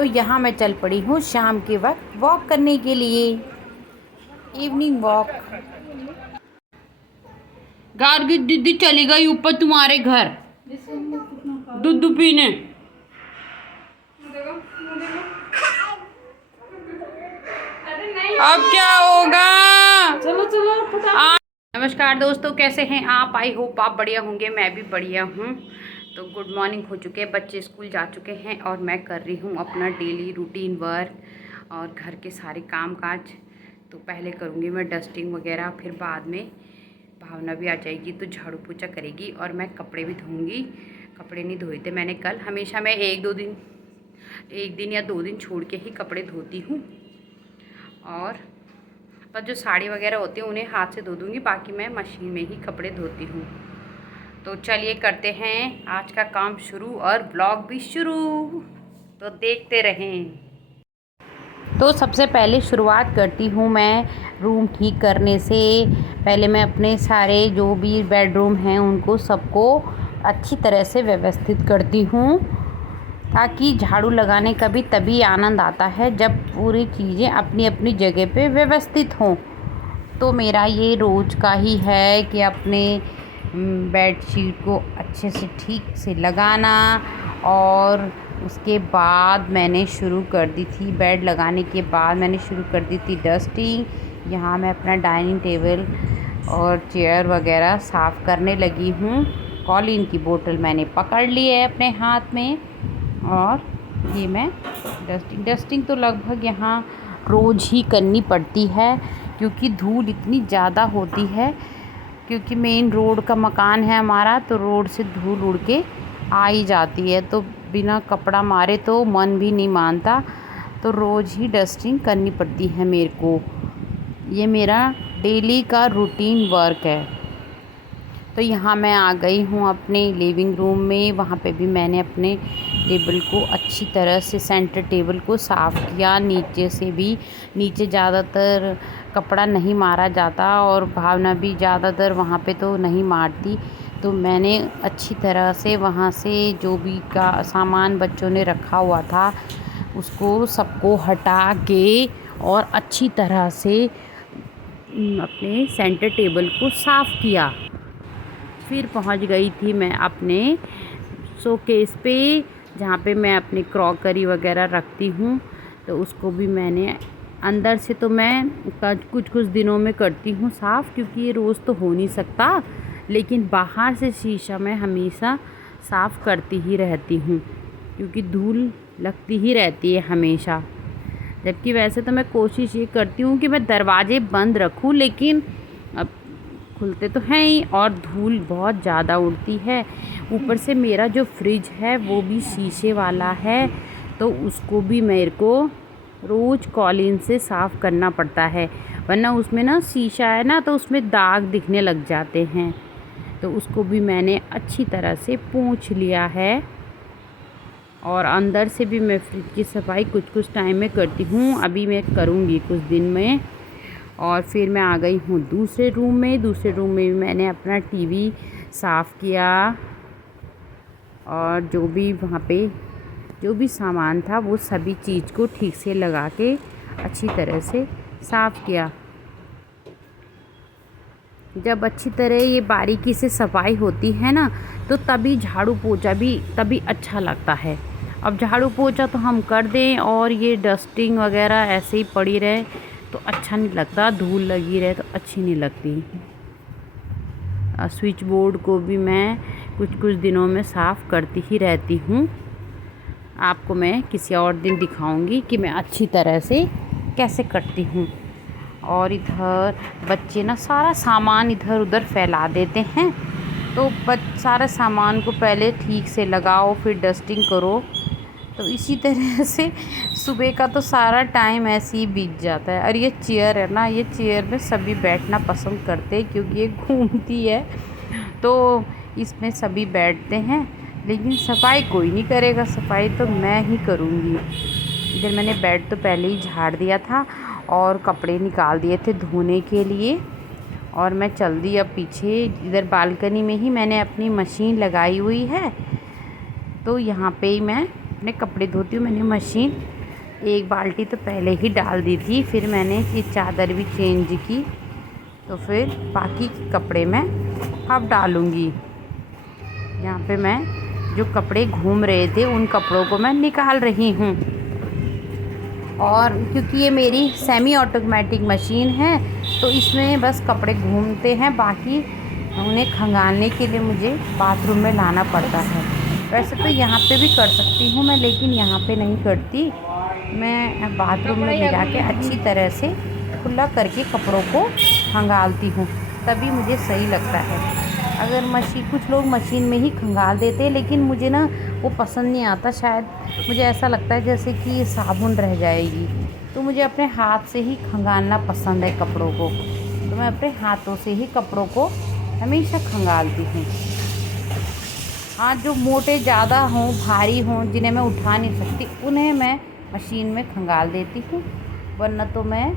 तो यहाँ मैं चल पड़ी हूँ शाम के वक्त वॉक करने के लिए, इवनिंग वॉक। गार्गी दीदी चली गई ऊपर तुम्हारे घर दूध पीने। अब क्या होगा? चलो चलो। नमस्कार दोस्तों, कैसे हैं आप? आई होप आप बढ़िया होंगे, मैं भी बढ़िया हूँ। तो गुड मॉर्निंग हो चुके हैं, बच्चे स्कूल जा चुके हैं और मैं कर रही हूँ अपना डेली रूटीन वर्क और घर के सारे काम काज। तो पहले करूँगी मैं डस्टिंग वगैरह, फिर बाद में भावना भी आ जाएगी तो झाड़ू पोछा करेगी और मैं कपड़े भी धोऊँगी। कपड़े नहीं धोए थे मैंने कल, हमेशा मैं एक दिन या 2 दिन छोड़ के ही कपड़े धोती हूँ। और पर जो साड़ी वगैरह होती है उन्हें हाथ से धो दूँगी, बाकी मैं मशीन में ही कपड़े धोती हूँ। तो चलिए करते हैं आज का काम शुरू और ब्लॉग भी शुरू, तो देखते रहें। तो सबसे पहले शुरुआत करती हूँ मैं रूम ठीक करने से। पहले मैं अपने सारे जो भी बेडरूम हैं उनको सबको अच्छी तरह से व्यवस्थित करती हूँ, ताकि झाड़ू लगाने का भी तभी आनंद आता है जब पूरी चीज़ें अपनी अपनी जगह पे व्यवस्थित हों। तो मेरा ये रोज़ का ही है कि अपने बेडशीट को अच्छे से ठीक से लगाना। और उसके बाद मैंने शुरू कर दी थी, बेड लगाने के बाद मैंने शुरू कर दी थी डस्टिंग। यहाँ मैं अपना डाइनिंग टेबल और चेयर वगैरह साफ़ करने लगी हूँ। कॉलिन की बोतल मैंने पकड़ ली है अपने हाथ में और ये मैं डस्टिंग तो लगभग यहाँ रोज़ ही करनी पड़ती है, क्योंकि धूल इतनी ज़्यादा होती है। क्योंकि मेन रोड का मकान है हमारा, तो रोड से धूल उड़ के आ ही जाती है, तो बिना कपड़ा मारे तो मन भी नहीं मानता। तो रोज़ ही डस्टिंग करनी पड़ती है मेरे को, ये मेरा डेली का रूटीन वर्क है। तो यहाँ मैं आ गई हूँ अपने लिविंग रूम में। वहाँ पे भी मैंने अपने टेबल को अच्छी तरह से, सेंटर टेबल को साफ़ किया। नीचे से भी, नीचे ज़्यादातर कपड़ा नहीं मारा जाता और भावना भी ज़्यादातर वहाँ पे तो नहीं मारती। तो मैंने अच्छी तरह से वहाँ से जो भी का सामान बच्चों ने रखा हुआ था उसको सबको हटा के और अच्छी तरह से अपने सेंटर टेबल को साफ़ किया। फिर पहुंच गई थी मैं अपने शोकेस पे, जहाँ पे मैं अपनी क्रॉकरी वगैरह रखती हूँ। तो उसको भी मैंने अंदर से तो मैं कुछ दिनों में करती हूँ साफ़, क्योंकि ये रोज़ तो हो नहीं सकता। लेकिन बाहर से शीशा मैं हमेशा साफ़ करती ही रहती हूँ, क्योंकि धूल लगती ही रहती है हमेशा। जबकि वैसे तो मैं कोशिश ये करती हूँ कि मैं दरवाजे बंद रखूँ, लेकिन अब खुलते तो हैं ही और धूल बहुत ज़्यादा उड़ती है। ऊपर से मेरा जो फ्रिज है वो भी शीशे वाला है, तो उसको भी मेरे को रोज़ कॉलिन से साफ़ करना पड़ता है, वरना उसमें ना शीशा है ना, तो उसमें दाग दिखने लग जाते हैं। तो उसको भी मैंने अच्छी तरह से पोंछ लिया है। और अंदर से भी मैं फ्रिज की सफाई कुछ टाइम में करती हूँ, अभी मैं करूँगी कुछ दिन में। और फिर मैं आ गई हूँ दूसरे रूम में भी मैंने अपना टीवी साफ़ किया और जो भी वहाँ पे जो भी सामान था वो सभी चीज़ को ठीक से लगा के अच्छी तरह से साफ़ किया। जब अच्छी तरह ये बारीकी से सफाई होती है ना, तो तभी झाड़ू पोछा भी तभी अच्छा लगता है। अब झाड़ू पोछा तो हम कर दें और ये डस्टिंग वगैरह ऐसे ही पड़ी रहे तो अच्छा नहीं लगता, धूल लगी रहे तो अच्छी नहीं लगती। स्विच बोर्ड को भी मैं कुछ दिनों में साफ़ करती ही रहती हूँ। आपको मैं किसी और दिन दिखाऊंगी कि मैं अच्छी तरह से कैसे करती हूँ। और इधर बच्चे ना सारा सामान इधर उधर फैला देते हैं, तो सारा सामान को पहले ठीक से लगाओ फिर डस्टिंग करो। तो इसी तरह से सुबह का तो सारा टाइम ऐसे ही बीत जाता है। और ये चेयर है ना, ये चेयर में सभी बैठना पसंद करते हैं, क्योंकि ये घूमती है तो इसमें सभी बैठते हैं। लेकिन सफाई कोई नहीं करेगा, सफाई तो मैं ही करूँगी। इधर मैंने बेड तो पहले ही झाड़ दिया था और कपड़े निकाल दिए थे धोने के लिए। और मैं चल दी अब पीछे, इधर बालकनी में ही मैंने अपनी मशीन लगाई हुई है, तो यहाँ पे ही मैं अपने कपड़े धोती हूँ। मैंने मशीन एक बाल्टी तो पहले ही डाल दी थी, फिर मैंने ये चादर भी चेंज की, तो फिर बाकी के कपड़े मैं अब डालूँगी। यहाँ पे मैं जो कपड़े घूम रहे थे उन कपड़ों को मैं निकाल रही हूँ। और क्योंकि ये मेरी सेमी ऑटोमेटिक मशीन है तो इसमें बस कपड़े घूमते हैं, बाकी उन्हें खंगालने के लिए मुझे बाथरूम में लाना पड़ता है। वैसे तो यहाँ पे भी कर सकती हूँ मैं, लेकिन यहाँ पे नहीं करती। मैं बाथरूम में ले जाके अच्छी तरह से खुला करके कपड़ों को खंगालती हूँ, तभी मुझे सही लगता है। अगर कुछ लोग मशीन में ही खंगाल देते हैं, लेकिन मुझे ना वो पसंद नहीं आता। शायद मुझे ऐसा लगता है जैसे कि ये साबुन रह जाएगी, तो मुझे अपने हाथ से ही खंगालना पसंद है कपड़ों को। तो मैं अपने हाथों से ही कपड़ों को हमेशा खंगालती हूँ। हाँ, जो मोटे ज़्यादा हों, भारी हों, जिन्हें मैं उठा नहीं सकती, उन्हें मैं मशीन में खंगाल देती हूँ, वरना तो मैं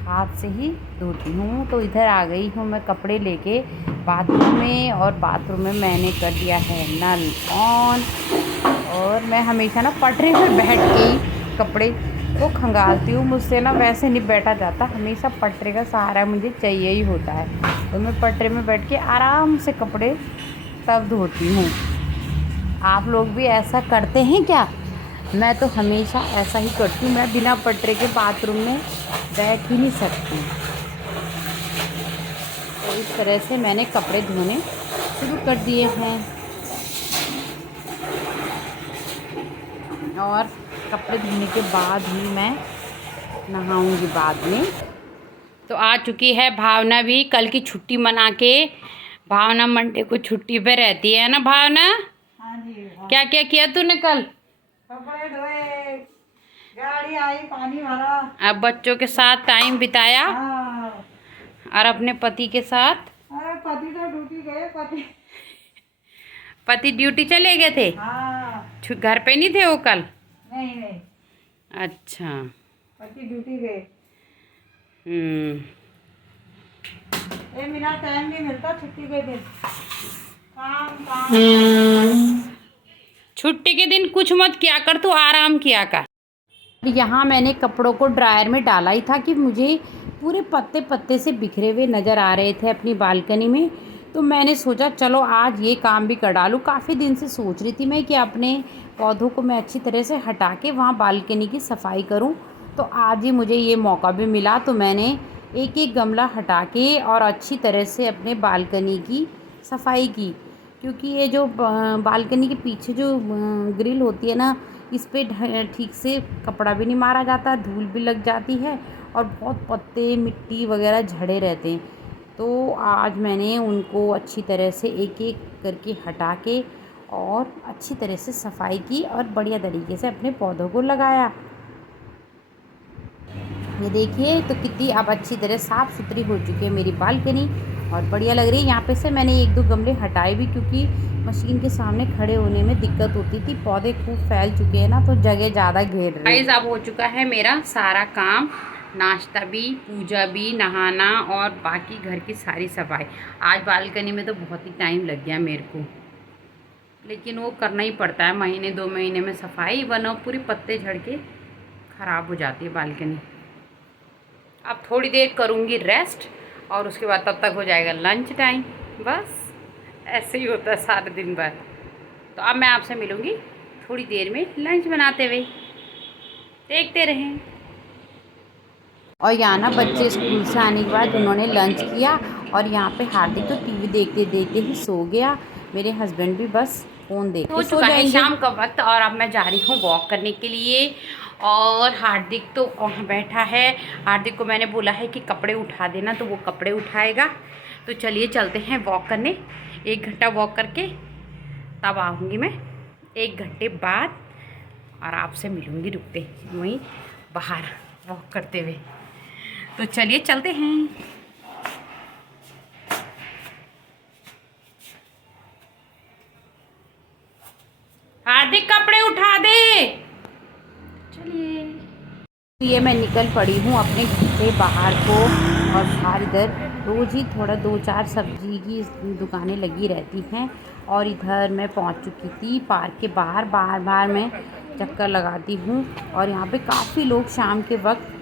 हाथ से ही धोती हूँ। तो इधर आ गई हूँ मैं कपड़े लेके बाथरूम में, और बाथरूम में मैंने कर दिया है नल ऑन। और मैं हमेशा ना पटरे पर बैठ के ही कपड़े को खंगालती हूँ। मुझसे ना वैसे नहीं बैठा जाता, हमेशा पटरे का सहारा मुझे चाहिए ही होता है। तो मैं पटरे में बैठ के आराम से कपड़े तब धोती हूँ। आप लोग भी ऐसा करते हैं क्या? मैं तो हमेशा ऐसा ही करती हूँ। मैं बिना पटरे के बाथरूम में बैठ ही नहीं सकती। तो इस तरह से मैंने कपड़े धोने शुरू कर दिए हैं, और कपड़े धोने के बाद ही मैं नहाऊंगी बाद में। तो आ चुकी है भावना भी, कल की छुट्टी मना के। भावना मंडे को छुट्टी पे रहती है ना भावना? हाँ जी। क्या क्या किया तूने कल? कपड़े धोए, गाड़ी आई, पानी भरा। अब बच्चों के साथ टाइम बिताया। हाँ। और अपने पति के साथ? अरे पति तो ड्यूटी गए। पति ड्यूटी चले गए थे? हाँ। घर पे नहीं थे वो कल? नहीं, अच्छा। पति ड्यूटी गए। ये मेरा टाइम नहीं मिलता छुट्टी के दिन, काम। छुट्टी के दिन कुछ मत किया कर, तू आराम किया कर। यहाँ मैंने कपड़ों को ड्रायर में डाला ही था कि मुझे पूरे पत्ते पत्ते से बिखरे हुए नज़र आ रहे थे अपनी बालकनी में। तो मैंने सोचा चलो आज ये काम भी कर डालूँ। काफ़ी दिन से सोच रही थी मैं कि अपने पौधों को मैं अच्छी तरह से हटा के वहाँ बालकनी की सफाई करूँ। तो आज ही मुझे ये मौका भी मिला, तो मैंने एक एक गमला हटा के और अच्छी तरह से अपने बालकनी की सफाई की। क्योंकि ये जो बालकनी के पीछे जो ग्रिल होती है ना, इस पे ठीक से कपड़ा भी नहीं मारा जाता, धूल भी लग जाती है और बहुत पत्ते मिट्टी वगैरह झड़े रहते हैं। तो आज मैंने उनको अच्छी तरह से एक एक करके हटा के और अच्छी तरह से सफाई की और बढ़िया तरीके से अपने पौधों को लगाया। ये देखिए तो कितनी अब अच्छी तरह साफ़ सुथरी हो चुकी है मेरी बालकनी और बढ़िया लग रही है। यहाँ पे से मैंने एक दो गमले हटाए भी, क्योंकि मशीन के सामने खड़े होने में दिक्कत होती थी। पौधे खूब फैल चुके हैं ना, तो जगह ज़्यादा घेर रही है। गाइस अब हो चुका है मेरा सारा काम, नाश्ता भी, पूजा भी, नहाना और बाकी घर की सारी सफाई। आज बालकनी में तो बहुत ही टाइम लग गया मेरे को, लेकिन वो करना ही पड़ता है महीने 2 महीने में सफाई, वरना पूरे पत्ते झड़ के ख़राब हो जाती है बालकनी। अब थोड़ी देर करूँगी रेस्ट और उसके बाद तब तक हो जाएगा लंच टाइम। बस ऐसे ही होता है सारे दिन भर। तो अब मैं आपसे मिलूँगी थोड़ी देर में लंच बनाते हुए, देखते रहें। और यहाँ ना बच्चे स्कूल से आने के बाद उन्होंने लंच किया और यहाँ पे हार्दिक तो टीवी देखते देखते ही सो गया। मेरे हस्बैंड भी बस फ़ोन देखते हो चुका है शाम का वक्त और अब मैं जा रही हूँ वॉक करने के लिए। और हार्दिक तो वहाँ बैठा है। हार्दिक को मैंने बोला है कि कपड़े उठा देना, तो वो कपड़े उठाएगा। तो चलिए चलते हैं वॉक करने। 1 घंटा वॉक करके तब आऊँगी मैं 1 घंटे बाद और आपसे मिलूँगी रुकते वहीं बाहर वॉक करते हुए। तो चलिए चलते हैं। हार्दिक कपड़े उठा दे, चलिए। तो ये मैं निकल पड़ी हूँ अपने घर से बाहर को, और बाहर इधर रोज़ ही थोड़ा 2-4 सब्जी की दुकानें लगी रहती हैं। और इधर मैं पहुँच चुकी थी पार्क के बाहर। बाहर मैं चक्कर लगाती हूँ। और यहाँ पे काफ़ी लोग शाम के वक्त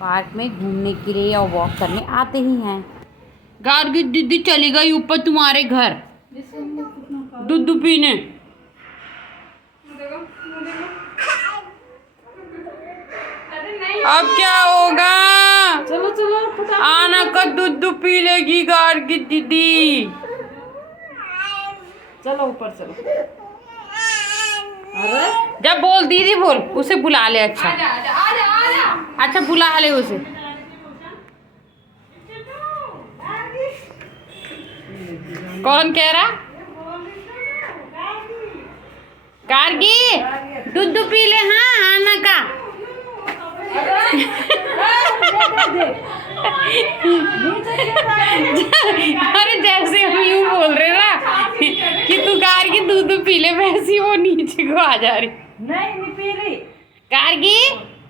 पार्क में घूमने के लिए या वॉक करने आते ही हैं। गार्गी दीदी चली गई ऊपर तुम्हारे घर दूध पीने। अब क्या होगा? चलो चलो फटाफट। आना का दूध पी लेगी गार्गी दीदी। चलो ऊपर चलो। अरे जब बोल दीदी बोल, उसे बुला ले। अच्छा अच्छा बुला ले उसे। कौन कह रहा? गार्गी दूध पी ले। हाँ आना का। अरे जैसे हम यूं बोल रहे ना कि तू गार्गी दूध पी ले, वैसे ही वो नीचे को आ जा रही। नहीं पी रही। गार्गी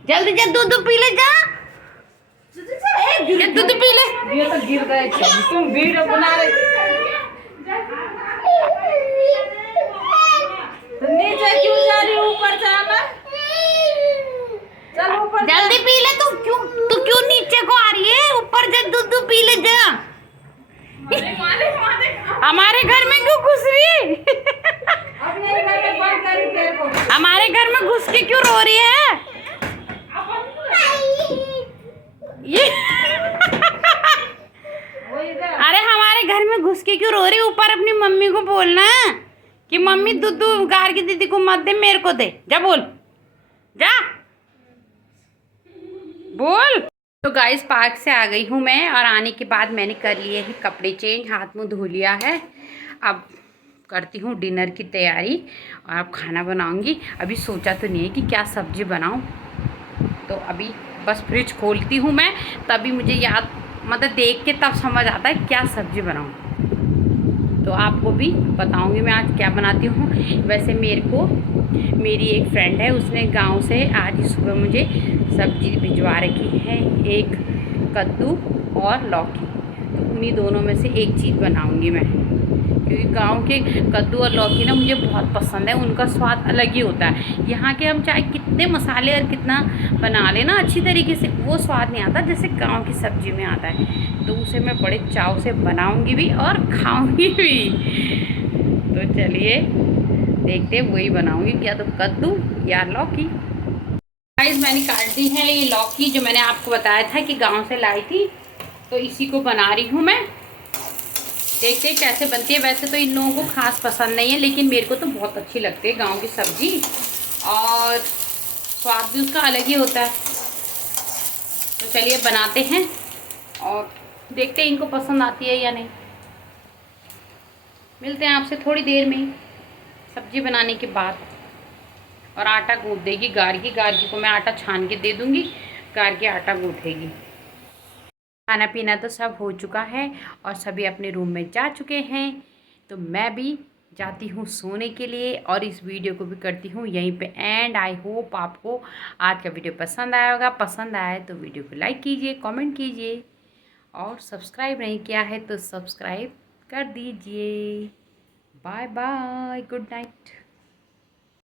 जल्दी जा दूध पी ले। जा दूध पी ले। ये तो गिर गए थे। तुम वीडियो बना रहे। तो नीचे क्यों जा रही हो? ऊपर जाना। चल ऊपर जल्दी पी ले। तू क्यों नीचे को आ रही है? ऊपर जा दूध पी ले जा। हमारे घर में क्यों घुस रही है? अपने घर में बंद करी तेरे को। हमारे घर में घुस के क्यों रो रही है ये? वो इधर। अरे हमारे घर में घुस के क्यों रो रही? ऊपर अपनी मम्मी को बोलना कि मम्मी दूध गार्गी दीदी को मत दे, मेरे को दे। जा बोल, जा बोल। तो गाइस पार्क से आ गई हूँ मैं, और आने के बाद मैंने कर लिए हैं कपड़े चेंज, हाथ मुंह धो लिया है। अब करती हूँ डिनर की तैयारी और अब खाना बनाऊँगी। अभी सोचा तो नहीं है कि क्या सब्जी बनाऊँ, तो अभी बस फ्रिज खोलती हूँ मैं, तभी मुझे याद मतलब देख के तब समझ आता है क्या सब्जी बनाऊँ। तो आपको भी बताऊँगी मैं आज क्या बनाती हूँ। वैसे मेरी एक फ्रेंड है, उसने गांव से आज सुबह मुझे सब्जी भिजवा रखी है, एक कद्दू और लौकी। तो उन्हीं दोनों में से एक चीज़ बनाऊँगी मैं, क्योंकि गांव के कद्दू और लौकी ना मुझे बहुत पसंद है। उनका स्वाद अलग ही होता है। यहाँ के हम चाहे कितने मसाले और कितना बना लेना अच्छी तरीके से, वो स्वाद नहीं आता जैसे गांव की सब्ज़ी में आता है। तो उसे मैं बड़े चाव से बनाऊंगी भी और खाऊंगी भी। तो चलिए देखते वही बनाऊंगी, क्या तो कद्दू या लौकी। गाइस मैंने काट दी है ये लौकी, जो मैंने आपको बताया था कि गाँव से लाई थी, तो इसी को बना रही हूँ मैं। देखते कैसे बनती है। वैसे तो इन लोगों को खास पसंद नहीं है, लेकिन मेरे को तो बहुत अच्छी लगती है गांव की सब्ज़ी, और स्वाद भी उसका अलग ही होता है। तो चलिए बनाते हैं और देखते हैं इनको पसंद आती है या नहीं। मिलते हैं आपसे थोड़ी देर में सब्ज़ी बनाने के बाद। और आटा गूँथ देगी गार्गी को मैं आटा छान के दे दूँगी, गार्गी आटा गूँथेगी। खाना पीना तो सब हो चुका है और सभी अपने रूम में जा चुके हैं, तो मैं भी जाती हूँ सोने के लिए, और इस वीडियो को भी करती हूँ यहीं पे एंड। आई होप आपको आज का वीडियो पसंद आया होगा। पसंद आया तो वीडियो को लाइक कीजिए, कमेंट कीजिए, और सब्सक्राइब नहीं किया है तो सब्सक्राइब कर दीजिए। Bye bye, good night.